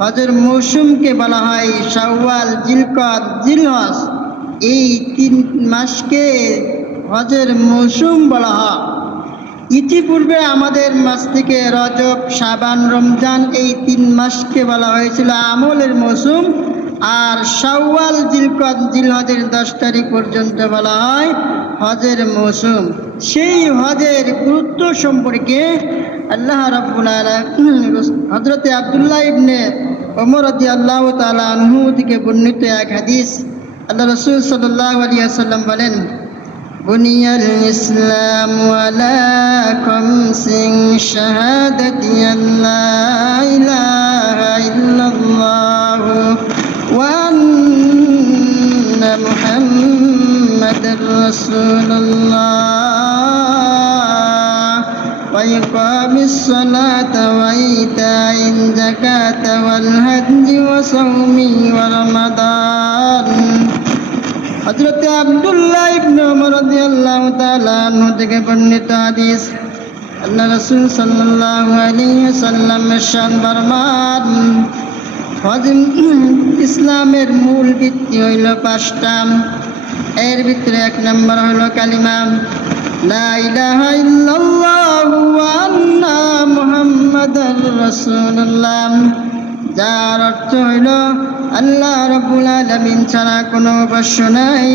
হজের মৌসুমকে বলা হয় শাওয়াল, জিলকদ, জিলহজ। এই 3 মাসকে হজের মৌসুম বলা হয়। ইতিপূর্বে আমাদের মাস থেকে রজব, শাবান, রমজান এই 3 মাসকে বলা হয়েছিল আমলের মৌসুম। আর শাওয়াল, জিলকদ, জিলহজের 10 তারিখ পর্যন্ত বলা হয় হজের মৌসুম। সেই হজের গুরুত্ব সম্পর্কে আল্লাহ রাব্বুল আলামিন হযরতে আব্দুল্লাহ ইবনে ওমর রাদিয়াল্লাহু তাআলা আনহু থেকে বর্ণিত এক হাদিস, আল্লাহ রাসূল সাল্লাল্লাহু আলাইহি ওয়াসাল্লাম বলেন, বুনিয়াল ইসলামু আলা খামসিন শাহাদাতি আল্লা ইলাহা ইল্লাল্লাহ ওয়া আন্না মুহাম্মাদার রাসূলুল্লাহ ওয়া ইকামিস সালাতা ওয়া ইতাইজ যাকাতা ওয়াল হজ্জি ওয়া সাওমি ওয়া রমাদান। হযরতে আব্দুল্লাহ ইবনে ওমর রাদিয়াল্লাহু তাআলা আনহু থেকে বর্ণিত হাদিস, আল্লাহ রাসূল সাল্লাল্লাহু আলাইহি ওয়াসাল্লাম ইরশাদ ফরমান, হজ ইসলামের মূল ভিত্তি হইল 5টা। এর ভিতরে 1 নম্বর হলো কালিমা লা ইলাহা ইল্লাল্লাহু ওয়া আন্না মুহাম্মাদার রাসূলুল্লাহ, যার অর্থ হইল আল্লাহ রাব্বুল আলামিন ছাড়া কোনো উপাস্য নাই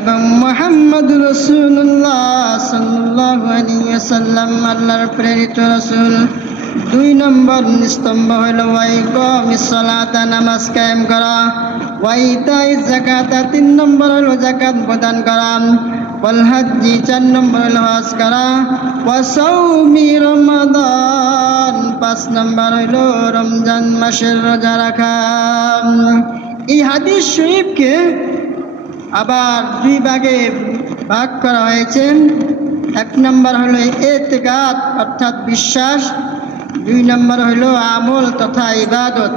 এবং মুহাম্মদুর রাসূলুল্লাহ সাল্লাল্লাহু আলাইহি ওয়াসাল্লাম আল্লাহর প্রেরিত রাসূল। 2 নম্বর স্তম্ভ হইল ওয়া ইকামিস সালাতা, নামাজ কায়েম করা, ওয়া ইতাইজ যাকাতা, 3 নম্বর হইল যাকাত প্রদান করা, ওয়াল হজ্জি, 4 নম্বর হইল হজ করা, ওয়া সাওমি রমাদান, 5 নম্বর হইল রমজান মাসের রোজা রাখা। এই হাদিস শরীফকে আবার 2 ভাগে ভাগ করা হয়েছে। 1 নম্বর হলো ইতিকাদ অর্থাৎ বিশ্বাস, 2 নম্বর হলো আমল তথা ইবাদত।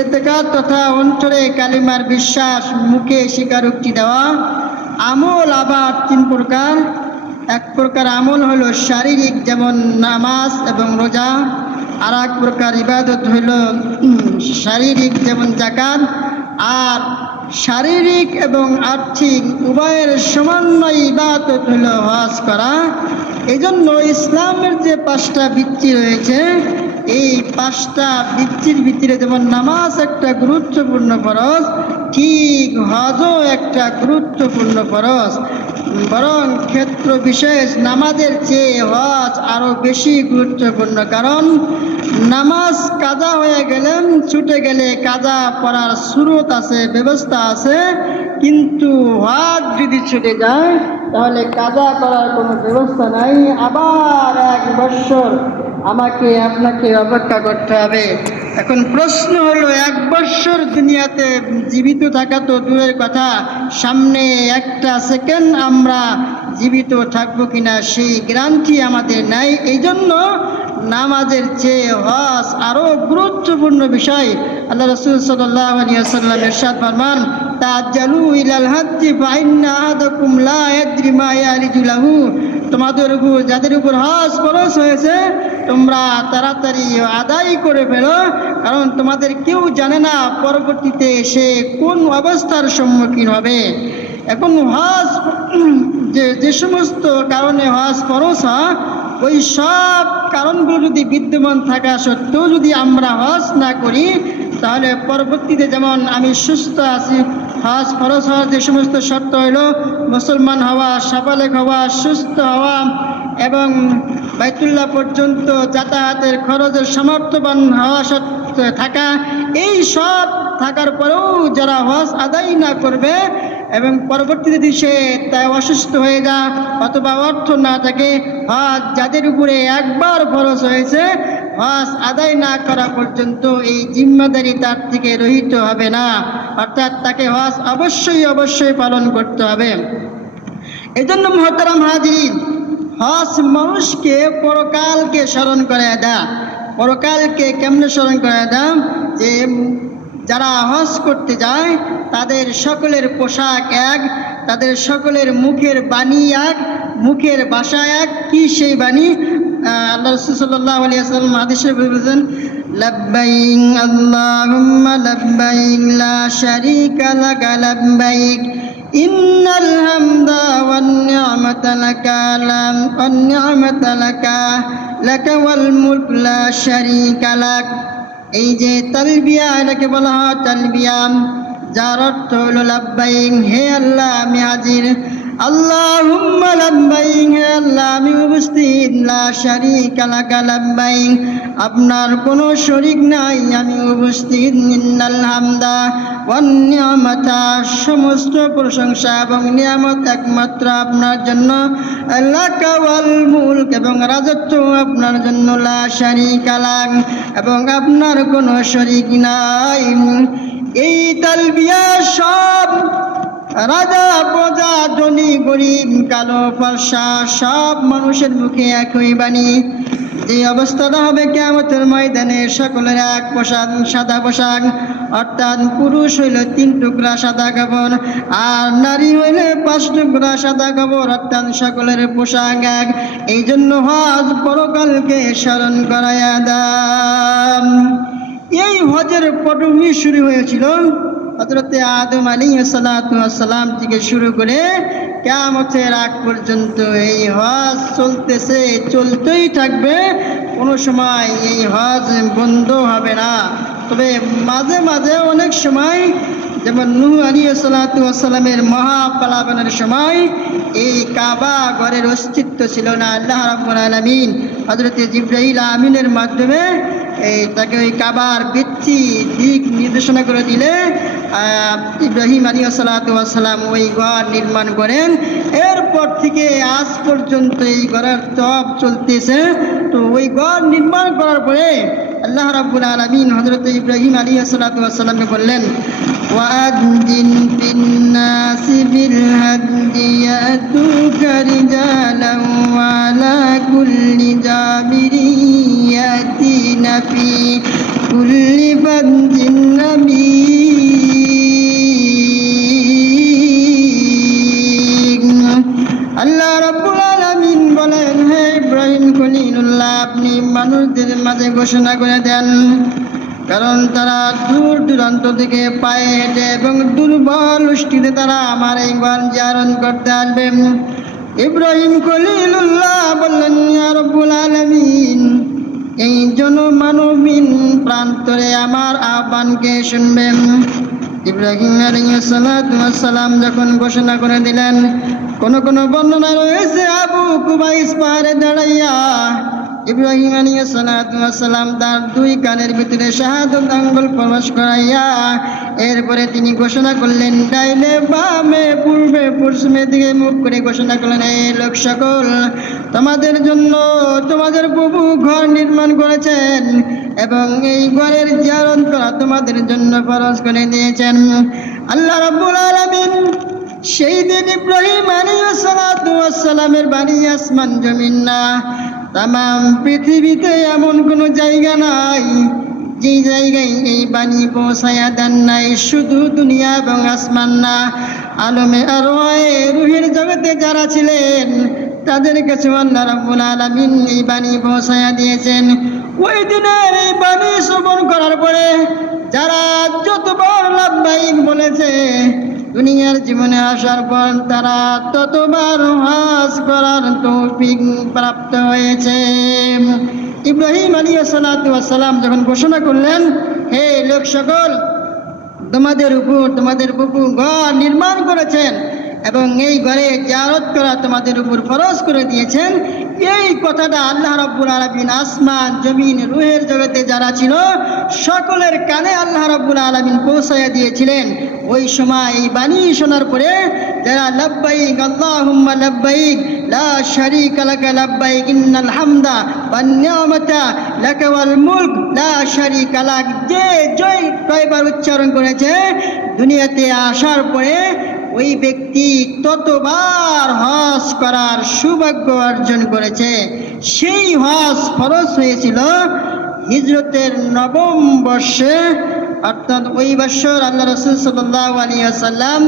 ইতিকাদ তথা অন্তরে কালিমার বিশ্বাস, মুখে স্বীকারোক্তি দেওয়া। আমল আবার 3 প্রকার। 1 প্রকার আমল হলো শারীরিক, যেমন নামাজ এবং রোজা। আর 1 প্রকার ইবাদত হইল শারীরিক, যেমন যাকাত। আর শারীরিক এবং আর্থিক উভয়ের সমন্বয় ইবাদত হইল হজ করা। এই জন্য ইসলামের যে 5টা ভিত্তি রয়েছে, এই 5টা ভিত্তির ভিতরে যেমন নামাজ একটা গুরুত্বপূর্ণ ফরজ, ঠিক হজও একটা গুরুত্বপূর্ণ ফরজ। বরং ক্ষেত্র বিশেষ নামাজের চেয়ে হজ আরো বেশি গুরুত্বপূর্ণ। কারণ নামাজ কাজা হয়ে গেলে, ছুটে গেলে কাজা পড়ার সুরত আছে, ব্যবস্থা আছে, কিন্তু হজ যদি ছুটে যায় তাহলে কাজা করার কোনো ব্যবস্থা নাই। আবার 1 বছর আমাকে আপনাকে অপেক্ষা করতে হবে। এখন প্রশ্ন হলো, 1 বছর দুনিয়াতে জীবিত থাকা তো দূরের কথা, সামনে 1টা সেকেন্ড আমরা জীবিত থাকবো কিনা সেই গ্যারান্টি আমাদের নাই। এই জন্য নামাজের চেয়ে হজ আরো গুরুত্বপূর্ণ বিষয়। আল্লাহ রাসূল সাল্লাল্লাহু আলাইহি ওয়াসাল্লাম ইরশাদ ফরমান, তাআজ্জালু ইলাল হজ্জি ফাইন্না আহাদাকুম লা ইয়াদরি মা ইয়ালিজু লাহু, তোমাদের উপর যাদের উপর হজ ফরজ হয়েছে তোমরা তাড়াতাড়ি আদায় করে ফেলো, কারণ তোমাদের কেউ জানে না পরবর্তীতে সে কোন অবস্থার সম্মুখীন হবে। এখন হজ যে সমস্ত কারণে হজ ফরজ হয়, ওই সব কারণগুলো যদি বিদ্যমান থাকা সত্ত্বেও যদি আমরা হজ না করি, তাহলে পরবর্তীতে, যেমন আমি সুস্থ আছি, হজ ফরজ হওয়ার যে সমস্ত শর্ত হইল মুসলমান হওয়া, সাবালেগ হওয়া, সুস্থ হওয়া এবং বাইতুল্লাহ পর্যন্ত যাতায়াতের খরচের সামর্থ্যবান হওয়া সত্ত্বে থাকা, এই সব থাকার পরেও যারা হজ আদায় না করবে এবং পরবর্তীতে যদি সে তাই অসুস্থ হয়ে যায় অথবা অর্থ না থাকে, হজ যাদের উপরে 1 বার ফরজ হয়েছে, হজ আদায় না করা পর্যন্ত এই জিম্মাদারি তার থেকে রহিত হবে না। অর্থাৎ তাকে হজ অবশ্যই পালন করতে হবে। এই জন্য মুহতারাম হাজিরিন, হজ মানুষকে পরকালকে স্মরণ করে দেয়। পরকালকে কেমনে স্মরণ করে দেয়? যে যারা হজ করতে যায় তাদের সকলের পোশাক এক, তাদের সকলের মুখের বাণী এক, মুখের ভাষা এক। কি সেই বাণী? আল্লাহ রাসূল সাল্লাল্লাহু আলাইহি ওয়াসাল্লাম হাদিসে বলেছেন, লাব্বাইক আল্লাহুম্মা লাব্বাইক লা শারীকা লাকা লাব্বাইক ইন্নাল হামদা ওয়ান নি'মাতা লাকা ওয়াল মুলক লা শারীকা লাক। এই যে তালবিয়া, এটাকে বলা হয় তালবিয়া, যার অর্থ হলো লাব্বাইক, হে আল্লাহ আমি হাজির, আল্লাহুম্মা লাব্বাইক, হে আল্লাহ আমি উপস্থিত, লা শারীকা লাকা লাব্বাইক, আপনার কোনো শরীক নাই, আমি উপস্থিত, ইন্নাল হামদা ওয়ান নি'মাতা, সমস্ত প্রশংসা এবং নিয়ামত একমাত্র আপনার জন্য, লাকা ওয়াল মুলক, এবং রাজত্ব আপনার জন্য, লা শারীকা লাক, এবং আপনার কোনো শরীক নাই। এই তালবিয়া সব রাজা প্রজা ধনী গরিব কালো ফর্সা সব মানুষের মুখে একই বাণী। যে অবস্থাটা হবে কিয়ামতের ময়দানে, সকলের এক পোশাক, সাদা পোশাক, অর্থাৎ পুরুষ হইলে 3 টুকরা সাদা কাপড় আর নারী হইলে 5 টুকরা সাদা কাপড়, অর্থাৎ সকলের পোশাক এক। এই জন্য হজ পরকালকে স্মরণ করাইয়া দাম। এই হজের পটভূমি শুরু হয়েছিল হযরতে আদম আলাইহিস সালাম থেকে শুরু করে কিয়ামতের আগ পর্যন্ত এই হজ চলতেছে, চলতেই থাকবে, কোনো সময় এই হজ বন্ধ হবে না। তবে মাঝে মাঝে অনেক সময়, যেমন নূহ আলাইহিস সালামের মহাপলায়নের সময় এই কাবা ঘরের অস্তিত্ব ছিল না। আল্লাহ রাব্বুল আলামিন হযরতে জিবরাইল আমিনের মাধ্যমে তাকে ওই কাবার ভিত্তি দিক নির্দেশনা করে দিলে ইব্রাহিম আলাইহিস সালাম ওই ঘর নির্মাণ করেন। এরপর থেকে আজ পর্যন্ত এই ঘরের তপ চলতেছে। তো ওই ঘর নির্মাণ করার পরে আল্লাহ রাব্বুল আলামিন হযরত ইব্রাহিম আলাইহিস সালামকে বললেন, ওয়াআযিন ফিন্নাসি বিল হাজ্জি ইয়াতুকা রিজালান ওয়া আলা কুল্লি জামিরিন ইয়াতিনা ফি কুল্লি ফাজ্জিন আমিক। আল্লাহ রাব্বুল আলামিন বলেন, হে ইব্রাহিম খলিলুল্লাহ, আপনি মানুষদের মাঝে ঘোষণা করে দেন, কারণ তারা দূর দূরান্ত থেকে পায়ে হেঁটে এবং দুর্বল উষ্টিতে তারা আমার এই ঘর জিয়ারত করতে আসবে। ইব্রাহিম খলিলুল্লাহ বললেন, ইয়া রাব্বুল আলামিন, এই জনমানবহীন প্রান্তরে আমার আহ্বানকে শুনবেন। ইব্রাহিম আলাইহিস সালাম যখন ঘোষণা করে দিলেন, কোন কোন বর্ণনা রয়েছে আবু কুবাইস পাহাড়ে দাঁড়াইয়া ইব্রাহিম আলাইহিস সালাম তার 2 কানের ভিতরে শাহাদাত আঙ্গুল প্রবেশ করাইয়া এরপরে তিনি ঘোষণা করলেন, ডাইনে বামে পূর্বে পশ্চিমে দিকে মুখ করে ঘোষণা করলেন, এই লোক সকল, তোমাদের জন্য তোমাদের প্রভু ঘর নির্মাণ করেছেন এবং এই ঘরের জিয়ারত করা তোমাদের জন্য ফরজ করে দিয়েছেন। আল্লাহ রাব্বুল আলামিন সেই দিন ইব্রাহিম আলাইহিস সালামের বাণী আসমান জমিন না, তাম পৃথিবীতে এমন কোনো জায়গা নাই যে জায়গায় এই বাণী পৌঁছায়া দেন নাই। শুধু দুনিয়া এবং আসমান না, আলমে আরওয়াহে রূহের জগতে যারা ছিলেন তাদের কাছে আল্লাহ রাব্বুল আলামিন এই বাণী পৌঁছায়া দিয়েছেন। ওই দিনের এই বাণী শ্রবণ করার পরে যারা যতবার লাব্বাইক বলেছে, দুনিয়ার জীবনে আসার পর তারা ততবার হজ করার তৌফিক প্রাপ্ত হয়েছে। ইব্রাহিম আলাইহিস সালাম যখন ঘোষণা করলেন, হে লোক সকল, তোমাদের উপর তোমাদের প্রভু ঘর নির্মাণ করেছেন এবং এই ঘরে জিয়ারত করা তোমাদের উপর ফরজ করে দিয়েছেন, এই কথাটা আল্লাহ রাব্বুল আলামিন আসমান জমিন রূহের জগতে যারা ছিল সকলের কানে আল্লাহ রাব্বুল আলামিন পৌঁছায়া দিয়েছিলেন। ওই সময় এই বাণী শোনার পরে যারা লাব্বাইক আল্লাহুম্মা লাব্বাইক লা শারীকা লাকা লাব্বাইক ইন্নাল হামদা ওয়ান নি'মাতা লাকা ওয়াল মুলক লা শারীকা লাক, যে জয় কয়বার উচ্চারণ করেছে, দুনিয়াতে আসার পরে ওই ব্যক্তি ততবার হজ করার সৌভাগ্য অর্জন করেছে। সেই হজ ফরজ হয়েছিল হিজরতের 9ম বর্ষে, অর্থাৎ ওই বছর আল্লাহ রাসূল সাল্লাল্লাহু আলাইহি ওয়াসাল্লাম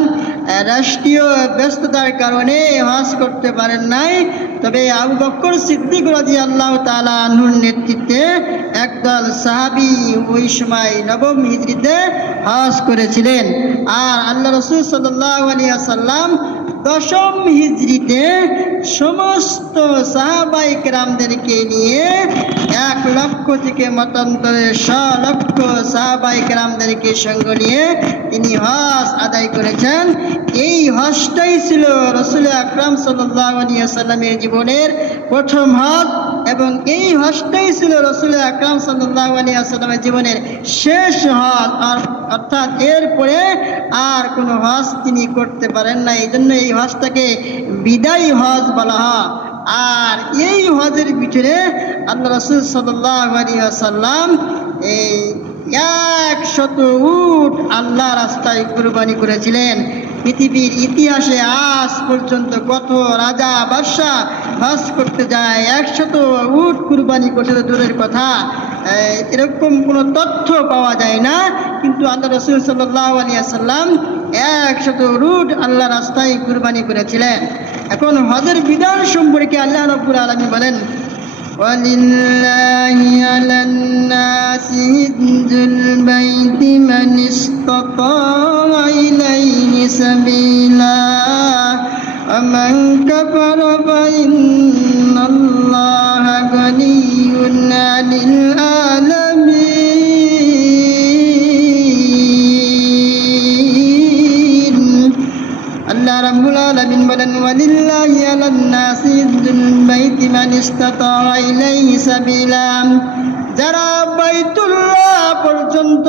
রাষ্ট্রীয় ব্যস্ততার কারণে হজ করতে পারেন নাই। তবে আবু বকর সিদ্দিক রাদিয়াল্লাহু তাআলা আনহুর নেতৃত্বে একদল সাহাবী ওই সময় নবম হিজরিতে হজ করেছিলেন। আর আল্লাহ রাসূল সাল্লাল্লাহু আলাইহি ওয়াসাল্লাম দশম হিজরিতে সমস্ত সাহাবায়ে কেরামদেরকে নিয়ে 1 লক্ষ থেকে মতান্তরে 100 লক্ষ সাহাবায়ে কেরামদেরকে সঙ্গে নিয়ে তিনি হজ আদায় করেছেন। এই হজটাই ছিল রাসূল আকরাম সাল্লাল্লাহু আলাইহি ওয়াসাল্লামের জীবনের প্রথম হজ, এবং এই হজটাই ছিল রাসূল আকরাম সাল্লাল্লাহু আলাইহি ওয়াসাল্লামের জীবনের শেষ হজ। অর্থাৎ এরপরে আর কোনো হজ তিনি করতে পারেন না, এই জন্য এই হজটাকে বিদায়ী হজ বলা হয়। আর এই হজের ভিতরে আল্লাহ রাসূল সাল্লাল্লাহু আলাইহি ওয়াসাল্লাম এই 100 উট আল্লাহ রাস্তায় কুরবানি করেছিলেন। পৃথিবীর ইতিহাসে আজ পর্যন্ত কত রাজা বাদশাহ হজ করতে যায় 100 উট কুরবানি করতে তো দূরের কথা, এরকম কোনো তথ্য পাওয়া যায় না। কিন্তু আল্লাহ রাসূল সাল্লাল্লাহু আলাইহি ওয়াসাল্লাম 100 উট আল্লাহ রাস্তায় কুরবানি করেছিলেন। এখন হজের বিধান সম্পর্কে আল্লাহ রাব্বুল আলামিন বলেন, ওয়ালিল্লাহি আলান নাসি হিজ্জুল বাইতি মান ইসতাতা ইলাইহি সাবিলা ওয়া মান কাফারা ফাইন্নাল্লাহা গানিয়্যুন আনিল আলামিন। আল্লাহ রাব্বুল আলামিন বলেন, ওয়ালিল্লাহি আলান নাসি হিজ্জুল বাইতি মান ইসতাতা ইলাইহি সাবিলা, যারা বাইতুল্লাহ পর্যন্ত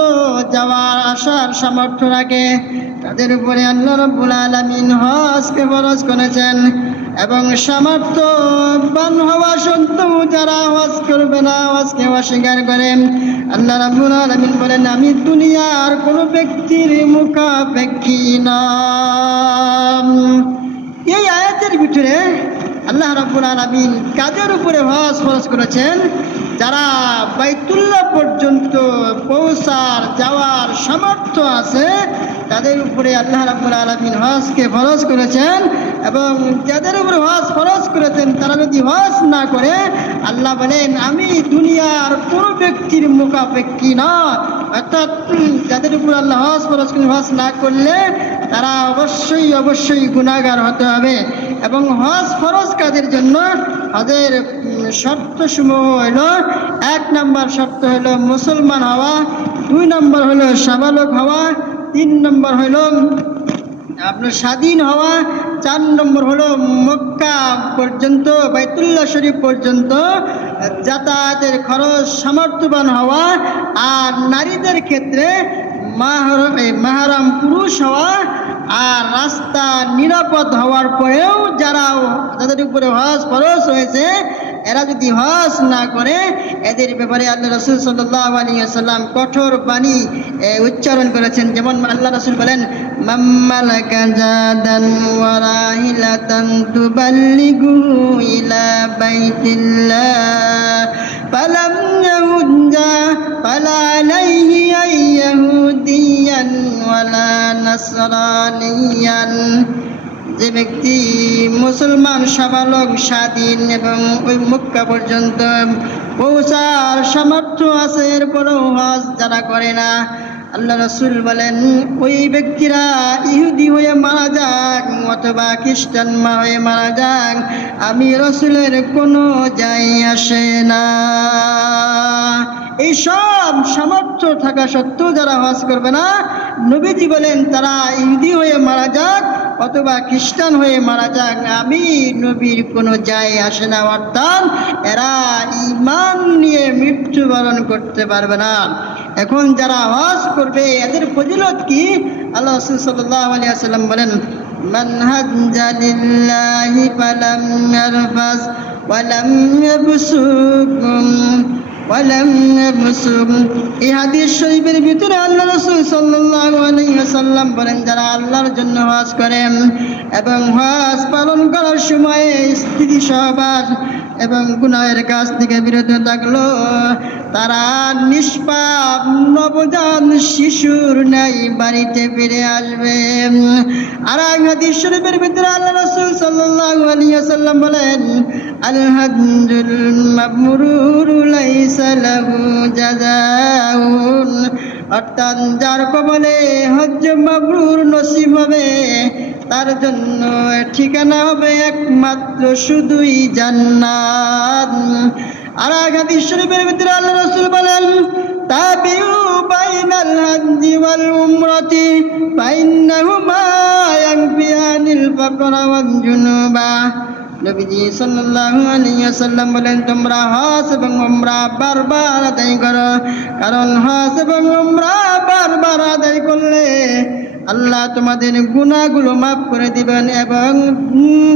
যাওয়ার আসার সামর্থ্য রাখে তাদের উপরে আল্লাহ রাব্বুল আলামিন হজকে ফরজ করেছেন। এবং সামর্থ্যবান হওয়া সত্ত্বেও যারা হজ করবে না, হজকে অস্বীকার করে, আল্লাহ রাব্বুল আলামিন বলেন, আমি দুনিয়ার কোনো ব্যক্তির মুখাপেক্ষী না। এই আয়াতের ভিতরে আল্লাহ রাব্বুল আলামিন কাদের উপরে হজ ফরজ করেছেন? যারা বাইতুল্লাহ পর্যন্ত পৌঁছার যাওয়ার সামর্থ্য আছে তাদের উপরে আল্লাহ রাব্বুল আলামিন হজকে ফরজ করেছেন। এবং যাদের উপরে হজ ফরজ করেছেন তারা যদি হজ না করে, আল্লাহ বলেন, আমি দুনিয়ার কোনো ব্যক্তির মুখাপেক্ষী না। অর্থাৎ যাদের উপর আল্লাহ হজ ফরজ করে হজ না করলে তারা অবশ্যই গুনাহগার হতে হবে। এবং হজ ফরজ কাদের জন্য? হজের শর্তসমূহ হইল, 1 নম্বর শর্ত হইল মুসলমান হওয়া, 2 নম্বর হইল সাবালক হওয়া, 3 নম্বর হইল আপনার স্বাধীন হওয়া, 4 নম্বর হলো মক্কা পর্যন্ত বাইতুল্লাহ শরীফ পর্যন্ত যাতায়াতের খরচ সামর্থ্যবান হওয়া, আর নারীদের ক্ষেত্রে মাহরাম পুরুষ হওয়া, আর রাস্তা নিরাপদ হওয়ার পরেও যাদের উপরে হজ ফরজ হয়েছে এরা যদি হজ না করে, এদের ব্যাপারে আল্লাহ রাসূল সাল্লাল্লাহু আলাইহি ওয়াসাল্লাম কঠোর বাণী উচ্চারণ করেছেন। যেমন আল্লাহ রাসূল বলেন, মাম্মালাকা জাদান ওয়া রাহিলাতান তুবাল্লিগু ইলা বাইতিল্লাহ ফালাম ইয়াহুজ্জা ফালা আলাইহি আইয়াহুদিয়ান ওয়ালা নাসরানিয়ান। যে ব্যক্তি মুসলমান সাবালক স্বাধীন এবং ওই মক্কা পর্যন্ত পৌঁছার সামর্থ্য আছে এরপরেও হজ যারা করে না, আল্লাহ রাসূল বলেন ওই ব্যক্তিরা ইহুদি হয়ে মারা যাক অথবা খ্রিস্টান হয়ে মারা যাক, আমি রাসূলের কোনো যায় আসে না। এই সব সামর্থ্য থাকা সত্ত্বেও যারা হজ করবে না, নবীজি বলেন তারা ইহুদি হয়ে মারা যাক অথবা খ্রিস্টান হয়ে মারা যাক, আমি নবীর কোনো যায় আসে না। অর্থাৎ এরা ঈমান নিয়ে মৃত্যুবরণ করতে পারবে না। এখন যারা হজ করবে এদের ফজিলত কি? আল্লাহ রাসূল সাল্লাল্লাহু আলাইহি ওয়াসাল্লাম বলেন, মান হাজ্জা লিল্লাহি ফালাম ইয়ারফাস ওয়া লাম ইয়াবসুক এই হাদিস শরীফের ভিতরে আল্লাহ রাসূল সাল্লাল্লাহু আলাইহি ওয়াসাল্লাম বলেন, যারা আল্লাহর জন্য হজ করেন এবং হজ পালন করার সময় স্ত্রী সহবাস এবং গুনাহের কাজ থেকে বিরত থাকলো, তারা নিষ্পাপ নবজাত শিশুর ন্যায় বাড়িতে ফিরে আসবে। আর এক হাদিস শরীফের ভিতরে আল্লাহ রাসূল সাল্লাল্লাহু আলাইহি ওয়াসাল্লাম বলেন, আল হাজ্জুল মাবরুর লাইসা লাহু জাযাউন, অর্থাৎ যার কবলে হজ্জ মাবরুর নসিব হবে তার জন্য ঠিকানা হবে একমাত্র শুধুই জান্নাত। আর এক হাদিস শরীফের ভিতরে আল্লাহ রাসূল বলেন, তাবিউ বাইনাল হাজ্জি ওয়াল উমরাতি ফাইন্নাহুমা ইয়ানফিয়ানিল ফাকরা ওয়াল জুনুবা। নবীজি সাল্লাল্লাহু আলাইহি ওয়াসাল্লাম বলেন, তোমরা হজ এবং উমরা বারবার আদায় করো, কারণ হজ এবং উমরা বারবার আদায় করলে আল্লাহ তোমাদের গুনাহগুলো মাফ করে দিবেন এবং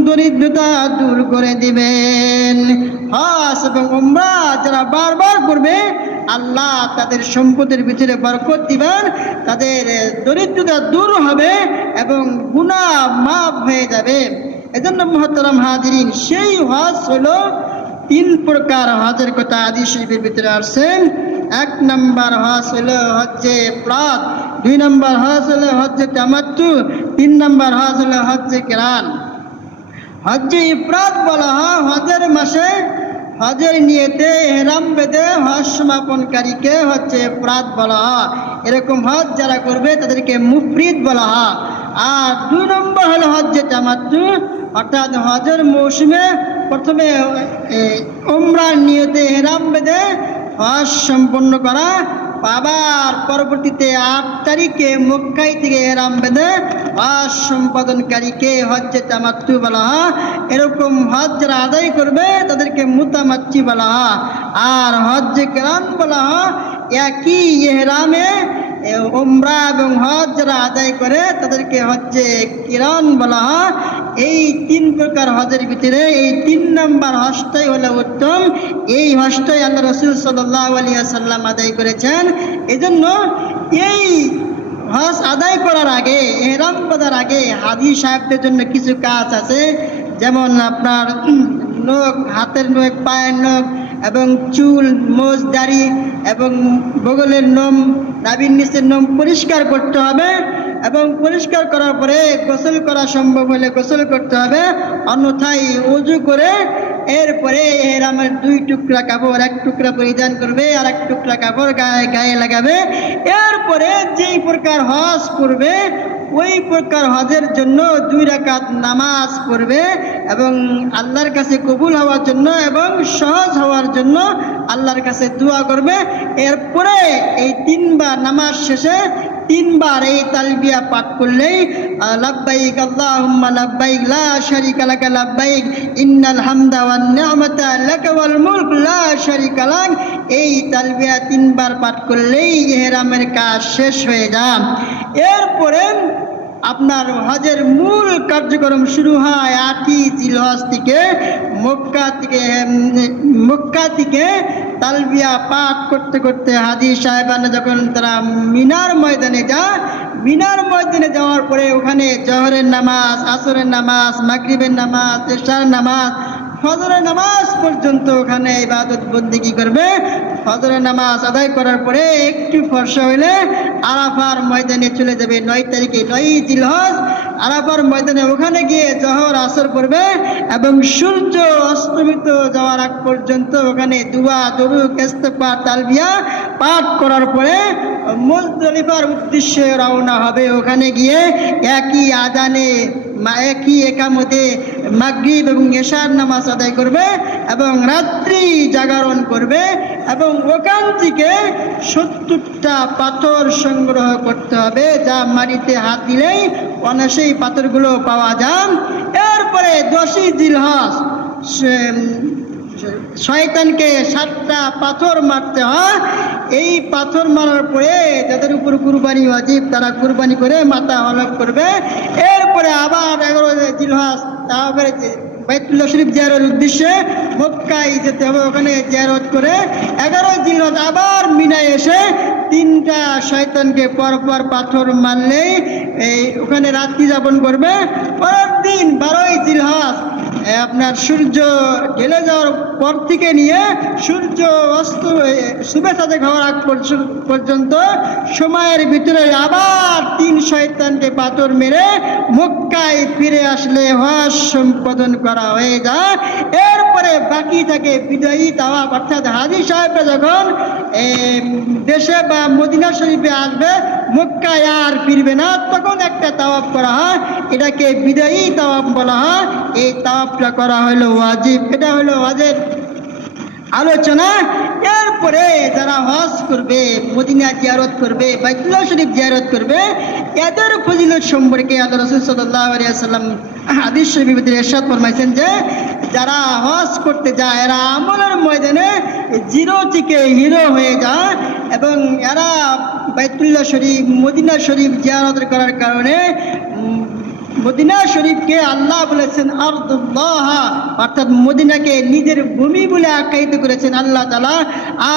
দরিদ্রতা দূর করে দিবেন। হজ এবং উমরা যারা বারবার করবে আল্লাহ তাদের সম্পদের ভিতরে বরকত দিবেন, তাদের দরিদ্রতা দূর হবে এবং গুনাহ মাফ হয়ে যাবে। এজন্য মুহতারাম হাজিরিন, সেই হজ হলো 3 প্রকার হজের কথা হাদিস শরীফের ভিতরে আসছে। 1 নম্বর হজ হলো হজ্জে ইফরাদ, 2 নম্বর হজ হলো হজ্জে তামাত্তু, 3 নম্বর হজ হলো হজ্জে কিরান। হজ্জে ইফরাদ বলা হয় হজের মাসে হজের নিয়তে ইহরাম বেঁধে হজ সমাপনকারীকে হজ্জে ইফরাদ বলা হয়। এরকম হজ যারা করবে তাদেরকে মুফরিদ বলা হয়। আর 2 নম্বর হলো হজ্জে তামাত্তু, অর্থাৎ হজের মৌসুমে প্রথমে উমরার নিয়তে ইহরাম বেঁধে হজ সম্পন্ন করা, আবার পরবর্তীতে 8 তারিখে মক্কায় থেকে ইহরাম বেঁধে হজ সম্পাদনকারীকে হজ্জে তামাত্তু বলা হয়। এরকম হজ যারা আদায় করবে তাদেরকে মুতামাত্তি বলা হয়। আর হজ্জে কিরান বলা হয় একই ইহরামে উমরা এবং হজ যারা আদায় করে তাদেরকে হজ্জে কিরান বলা হয়। এই 3 প্রকার হজের ভিতরে এই 3 নম্বর হজটাই হলো উত্তম। এই হজটাই আল্লাহ রাসূল সাল্লাল্লাহু আলাইহি ওয়াসাল্লাম আদায় করেছেন। এজন্য এই হজ আদায় করার আগে, ইহরাম বাঁধার আগে হাজী সাহেবদের জন্য কিছু কাজ আছে, যেমন আপনার নখ, হাতের নখ, পায়ের নখ এবং চুল, মোজ, দাড়ি এবং বগলের নোম, নাভির নিচের নোম পরিষ্কার করতে হবে এবং পরিষ্কার করার পরে গোসল করা সম্ভব হলে গোসল করতে হবে, অন্যথায় ওযু করে এরপরে ইহরামের 2 টুকরা কাপড়, 1 টুকরা পরিধান করবে আর 1 টুকরা কাপড় গায়ে লাগাবে। এরপরে যেই প্রকার হজ করবে ওই প্রকার হজের জন্য 2 রাকাত নামাজ পড়বে এবং আল্লাহর কাছে কবুল হওয়ার জন্য এবং সহজ হওয়ার জন্য আল্লাহর কাছে দোয়া করবে। এরপরে এই 3 বার নামাজ শেষে 3 বার এই তালবিয়া পাঠ করলেই লাব্বাইক আল্লাহুম্মা লাব্বাইক লা শারীকা লাকা লাব্বাইক ইন্নাল হামদা ওয়ান নি'মাতা লাকা ওয়াল মুলক লা শারীকা লাক, এই তালবিয়া 3 বার পাঠ করলেই ইহরামের কাজ শেষ হয়ে যায়। এরপরে আপনার হজের মূল কার্যক্রম শুরু হয় 8ই জিলহজ থেকে। মক্কা থেকে তালবিয়া পাঠ করতে করতে হাজী সাহেবানা যখন তারা মিনার ময়দানে যায়, মিনার ময়দানে যাওয়ার পরে ওখানে জোহরের নামাজ, আসরের নামাজ, মাগরিবের নামাজ, এশার নামাজ, ফজরের নামাজ পর্যন্ত ওখানে ইবাদত বন্দেগী করবে। ফজরের নামাজ আদায় করার পরে একটু ফর্সা হইলে আরাফার ময়দানে চলে যাবে। 9 তারিখে 9ই জিলহজ আরাফার ময়দানে ওখানে গিয়ে জোহর আসর পড়বে এবং সূর্য অস্তমিত যাওয়ার আগ পর্যন্ত ওখানে দুয়া, দরুদ, ইস্তেগফার, তালবিয়া পাঠ করার পরে মুজদালিফার উদ্দেশ্যে রওনা হবে। ওখানে গিয়ে একই আযানে, একই একামতে মাগরিব এবং এশার নামাজ আদায় করবে এবং রাত্রি জাগরণ করবে এবং ওখান থেকে 70টা পাথর সংগ্রহ করতে হবে, যা মাটিতে হাত দিলেই অনায়াসেই পাথরগুলো পাওয়া যায়। এরপরে 10ই জিলহজ শয়তানকে 7টা পাথর মারতে হয়। এই পাথর মারার পরে যাদের উপর কুরবানি ওয়াজিব তারা কুরবানি করে মাথা হলক করবে। এরপরে আবার 11 জিলহজ তারপরে বাইতুল্লাহ শরীফ জিয়ারতের উদ্দেশ্যে মক্কায় যেতে হবে। ওখানে জিয়ারত করে 11 জিলহজ আবার মিনায় এসে 3টা শয়তানকে পরপর পাথর মারলেই ওখানে রাত্রি যাপন করবে। পরের দিন 12ই জিলহজ আপনার সূর্য ঢেলে যাওয়ার পর থেকে নিয়ে সূর্য অস্ত শুভে সাজেক হওয়ার আগ পর্যন্ত সময়ের ভিতরে আবার 3 শয়তানকে পাথর মেরে মক্কায় ফিরে আসলে হজ সম্পাদন করা হয়ে যায়। এরপরে বাকি থাকে বিদায়ী তাওয়াফ, অর্থাৎ হাজী সাহেবরা যখন দেশে বা মদিনা শরীফে আসবে, মক্কায় আর ফিরবে না, তখন একটা তাওয়াফ করা হয়, এটাকে বিদায়ী তাওয়াফ বলা হয়। এই তাওয়াফটা করা হলো ওয়াজিব। এটা হলো হজের আলোচনা। এরপরে যারা হজ করবে, মদিনা জিয়ারত করবে, বাইতুল্লাহ শরীফ জিয়ারত করবে, এদের ফজিলত সম্পর্কে আল্লাহ রাসূল সাল্লাল্লাহু আলাইহি ওয়াসাল্লাম হাদিস শরীফের ভিতরে ইরশাদ ফরমাইছেন যে যারা হজ করতে যায় এরা আমলের ময়দানে জিরো থেকে হিরো হয়ে যায়, এবং এরা বাইতুল্লাহ শরীফ, মদিনা শরীফ জিয়ারত করার কারণে মদিনা শরীফকে আল্লাহ বলেছেন আরদুল্লাহ, অর্থাৎ মদিনাকে নিজের ভূমি বলে আখ্যায়িত করেছেন আল্লাহ তাআলা।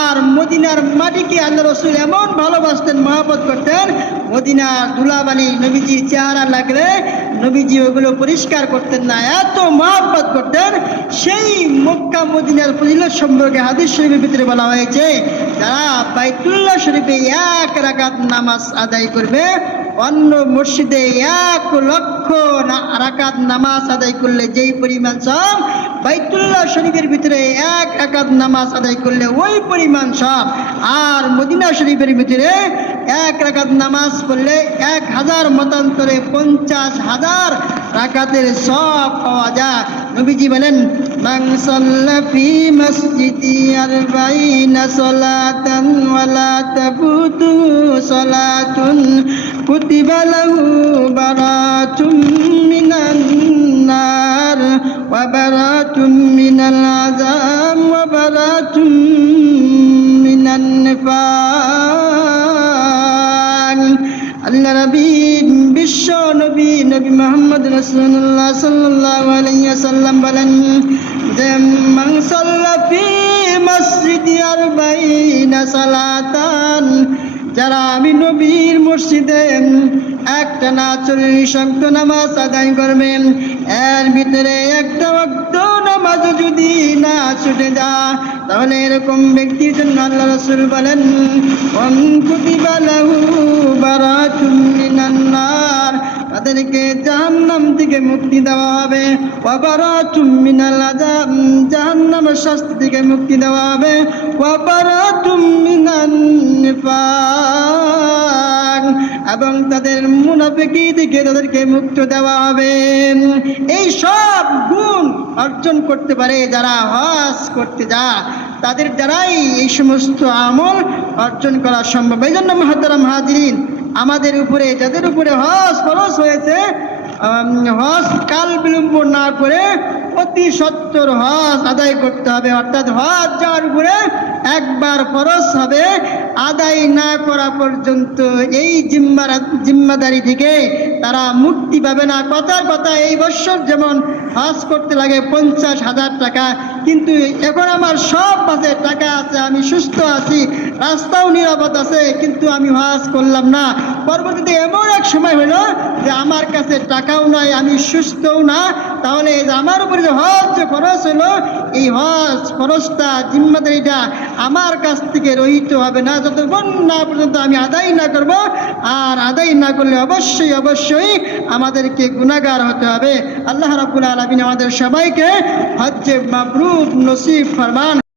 আর মদিনার মাটিকে আল্লাহ রাসূল এমন ভালোবাসতেন, মহব্বত করতেন, মদিনার ধুলাবালি নবীজির চেহারা লাগলে নবীজি ওগুলো পরিষ্কার করতেন না, এত মহব্বত করতেন। সেই মক্কা মদিনার ফজিলত সম্পর্কে হাদিস শরীফের ভিতরে বলা হয়েছে যারা বাইতুল্লাহ শরীফে 1 রাকাত নামাজ আদায় করবে, অন্য মসজিদে 1 লক্ষ রাকাত নামাজ আদায় করলে যেই পরিমাণ সব, বাইতুল্লাহ শরীফের ভিতরে 1 রাকাত নামাজ আদায় করলে ওই পরিমাণ সব। আর মদিনা শরীফের ভিতরে 1 রাকাত নামাজ পড়লে 1000 মতান্তরে 50,000 রাকাতের সব পাওয়া যায়। নবীজি বলেন মান সাল্লা ফি মসজিদি 40 সালাতান ওয়ালা তাফুতু সালাতুন কুতিবা লাহু বারাতুম মিনান নার ওয়া বারাতুম মিনাল আযাব ওয়া বারাতুম মিনান নিফাক। আল্লাহ নবী, বিশ্ব নবী নবী মুহাম্মদ রাসূলুল্লাহ সাল্লাল্লাহু আলাইহি ওয়াসাল্লাম বলেন যে মান সাল্লা ফি মসজিদি 40 সালাতান, যারা আমি নবীর মসজিদে একটানা 40 ওয়াক্ত নামাজ আদায় করবে, এর ভিতরে একটা ওয়াক্ত নামাজ যদি না ছুটে যায়, তাহলে এরকম ব্যক্তির জন্য আল্লাহ রাসূল বলেন কুতিবা লাহু বারাতুম মিনান নার, তাদেরকে জাহান্নাম থেকে মুক্তি দেওয়া হবে, ওয়া বারাতুম মিনাল আযাব, জাহান্নামের শাস্তি থেকে মুক্তি দেওয়া হবে, ওয়া বারাতুম মিনান নিফাক, এবং তাদের মুনাফিকি থেকে তাদেরকে মুক্ত দেওয়া হবে। এই সব গুণ অর্জন করতে পারে যারা হজ করতে যায়, তাদের দ্বারাই এই সমস্ত আমল অর্জন করা সম্ভব। এই জন্য মুহতারাম হাজিরিন, আমাদের উপরে যাদের উপরে হজ ফরজ হয়েছে, হজ কাল বিলম্ব না করে অতি সত্বর হজ আদায় করতে হবে। অর্থাৎ হজ যাওয়ার উপরে একবার ফরজ হবে, আদায় না করা পর্যন্ত এই জিম্মাদারি থেকে তারা মুক্তি পাবে না। কথার কথা, এই বছর যেমন হজ করতে লাগে 50,000 টাকা, কিন্তু এখন আমার সব পাশে টাকা আছে, আমি সুস্থ আছি, রাস্তাও নিরাপদ আছে, কিন্তু আমি হজ করলাম না। পরবর্তীতে এমন এক সময় হলো যে আমার কাছে টাকাও নাই, আমি সুস্থও না, তাহলে আমার উপরে যে হজ ফরজ হলো, এই হজ ফরজটা, জিম্মাদারিটা আমার কাছ থেকে রহিত হবে না যতক্ষণ না পর্যন্ত আমি আদায় না করব। আর আদায় না করলে অবশ্যই অবশ্যই আমাদেরকে গুনাহগার হতে হবে। আল্লাহ রাব্বুল আলামিন আমাদের সবাইকে হজ্জে মাবরুর নসিব ফরমান।